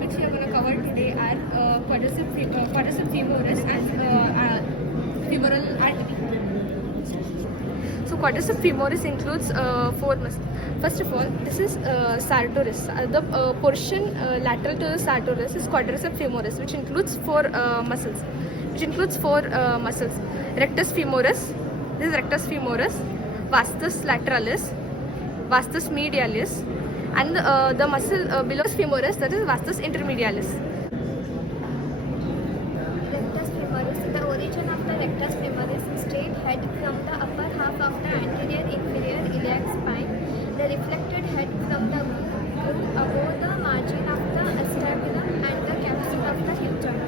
which we are going to cover today are quadriceps femoris and femoral artery. So quadriceps femoris includes four muscles. First of all, this is sartorius. The portion lateral to the sartorius is quadriceps femoris, which includes four muscles. Rectus femoris. This is rectus femoris. Vastus Lateralis, Vastus Medialis, and the muscle below femoris, that is Vastus Intermedialis. Rectus femoris. The origin of the rectus femoris is straight head from the upper half of the anterior inferior iliac spine. The reflected head from the groove above the margin of the acetabulum and the capsule of the hip joint.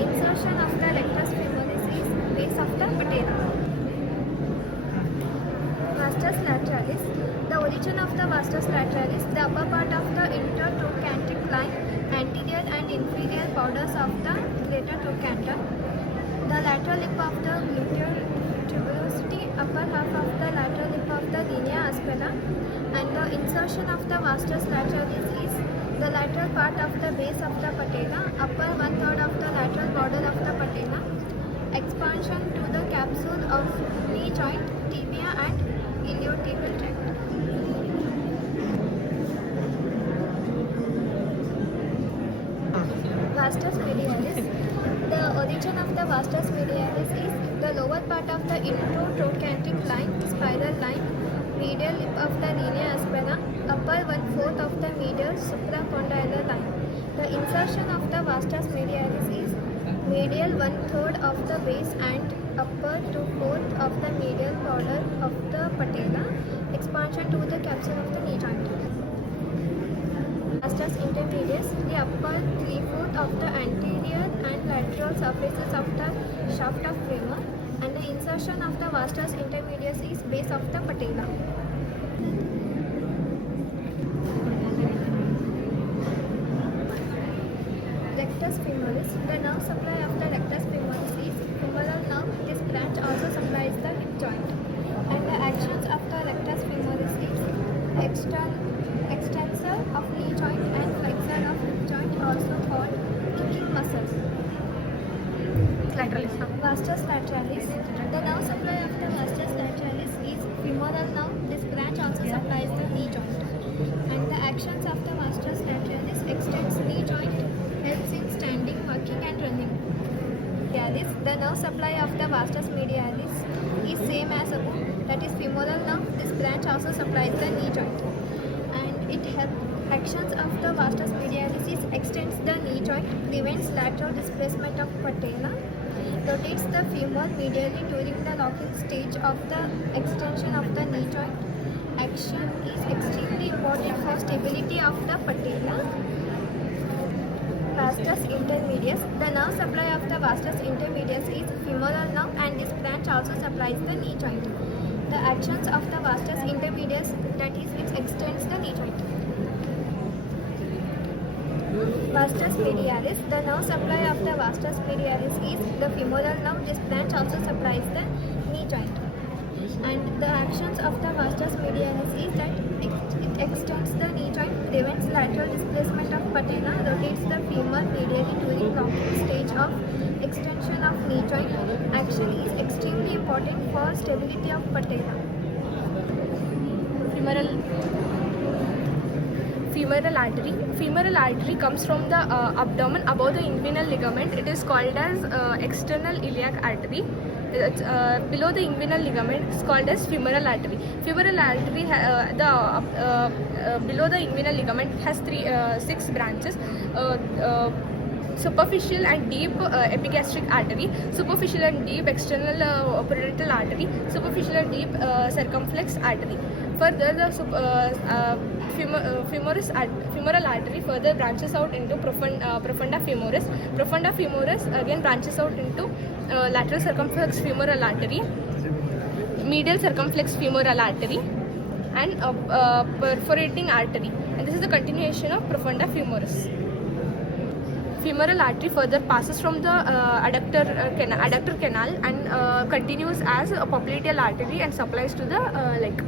Insertion of the rectus femoris is base of the patella. Vastus Lateralis. The origin of the Vastus Lateralis, the upper part of the intertrochanteric line, anterior and inferior borders of the greater trochanter. The lateral lip of the gluteal tuberosity, upper half of the lateral lip of the linea aspera, and the insertion of the Vastus Lateralis is the lateral part of the base of the patella, upper 1/3 of the lateral border of the patella, expansion to the capsule of knee joint, tibia and iliotibial tract. Vastus Medialis. The origin of the Vastus Medialis is the lower part of the intertrochanteric line, spiral line, medial lip of the linea aspera, upper 1/4 of the medial supracondylar line. The insertion of the Vastus Medialis is medial 1/3 of the base and upper 2/4 of the medial border of the patella, expansion to the capsule of the knee joint. Vastus Intermedius, the upper 3/4 of the anterior and lateral surfaces of the shaft of femur, and the insertion of the Vastus Intermedius is base of the patella. Rectus femoris. The nerve supply of the rectus femoris is femoral nerve. This branch also supplies the hip joint. And the actions of the rectus femoris is extensor of knee joint and flexor of hip joint, also called kicking muscles. Vastus Lateralis. The nerve supply of the Vastus Lateralis is femoral nerve. This branch also supplies the knee joint. And the actions of the Vastus Lateralis extends knee joint, helps in standing, walking and running. Medialis. The nerve supply of the Vastus Medialis is same as above, that is femoral nerve. This branch also supplies the knee joint. And it helps. Actions of the Vastus Medialis is extends the knee joint, prevents lateral displacement of patella, rotates the femur medially during the locking stage of the extension of the knee joint. Action is extremely important for stability of the patella. Vastus Intermedius. The nerve supply of the Vastus Intermedius is femoral nerve, and this branch also supplies the knee joint. The actions of the Vastus Intermedius, that is, it extends the knee joint. Vastus Medialis. The nerve supply of the Vastus Medialis is the femoral nerve. This branch also supplies the knee joint. And the actions of the Vastus Medialis is that it extends the knee joint, prevents lateral displacement of patella, rotates the femur medially during locking stage of extension of knee joint. Action is extremely important for stability of patella. Femoral artery. Femoral artery comes from the abdomen above the inguinal ligament. It is called as external iliac artery. Below the inguinal ligament, it's called as femoral artery. Femoral artery, below the inguinal ligament, has 6 branches. Superficial and deep epigastric artery, superficial and deep external parietal artery, superficial and deep circumflex artery. Further, the femoral artery further branches out into profunda femoris. Profunda femoris again branches out into lateral circumflex femoral artery, medial circumflex femoral artery, and perforating artery. And this is the continuation of profunda femoris. Femoral artery further passes from the adductor canal and continues as a popliteal artery and supplies to the leg.